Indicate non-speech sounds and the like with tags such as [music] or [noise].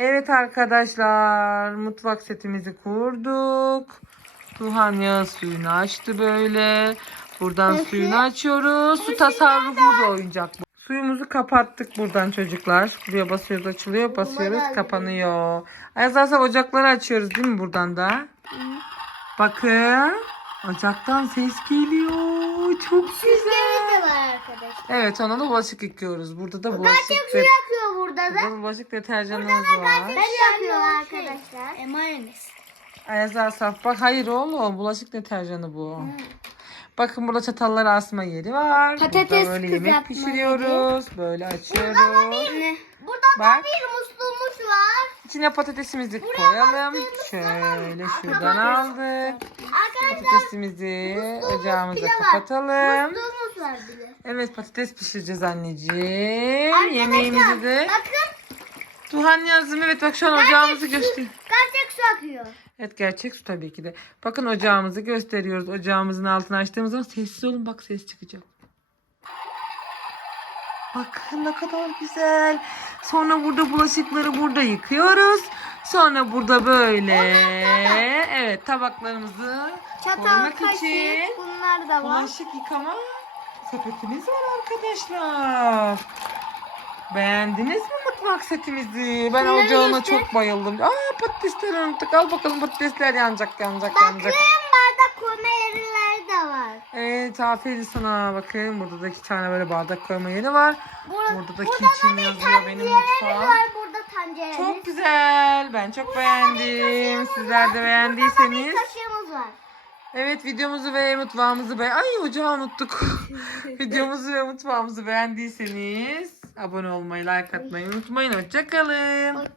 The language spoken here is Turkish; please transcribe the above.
Evet arkadaşlar mutfak setimizi kurduk. Tuhan yağı suyunu açtı böyle. Buradan suyunu açıyoruz. Su tasarrufu bir oyuncak bu. Suyumuzu kapattık buradan çocuklar. Buraya basıyoruz açılıyor basıyoruz kapanıyor. Ayaz Asaf ocakları açıyoruz değil mi buradan da? Bakın ocaktan ses geliyor. Çok güzel. Evet ona da bulaşık yıkıyoruz. Burada da bulaşık, Yakıyor burada da. burada bulaşık deterjanımız var. Ben yakıyor arkadaşlar. E, mayonez. Ayaz Asaf bak hayır oğlum bulaşık deterjanı bu. Bakın burada çatalları asma yeri var. Patates burada böyle yemek pişiriyoruz. Böyle açıyoruz. Ne? Burada Bak bir musluğumuz var. içine patatesimizi koyalım. Şöyle şuradan aldık. Arkadaşlar Patatesimizi ocağımıza kapatalım. musluğumuz var bile. Evet patates pişireceğiz anneciğim. Yemeğimizi de. Bakın Tuhan yazdım evet bak şu an ocağımızı göster. gerçek su akıyor. Evet gerçek su tabii ki de. Bakın ocağımızı gösteriyoruz. Ocağımızın altını açtığımız zaman sessiz olun bak ses çıkacak. Bakın ne kadar güzel. Sonra burada bulaşıkları burada yıkıyoruz. Sonra burada böyle evet tabaklarımızı Çatal, koymak kaşık için bunlar da var. bulaşık yıkama sepetimiz var arkadaşlar. Beğendiniz mi mutfak setimizi? Ben Bunları ocağına göster. çok bayıldım. Aa patatesleri unuttuk. Al bakalım patatesler yanacak yanacak yanacak. Bakın bardak koyma yerleri de var. Evet aferin sana. Bakın burada da iki tane böyle bardak koyma yeri var. Burada, Burada da kitchen yazıyor benim mutfağım. var burada tenceremiz. Çok güzel. Ben çok beğendim. Sizler de beğendiyseniz. Kaşığımız var. Evet videomuzu ve mutfağımızı be Ay ocağı unuttuk. [laughs] videomuzu ve mutfağımızı beğendiyseniz abone olmayı, like atmayı unutmayın. Hoşçakalın. Hoşça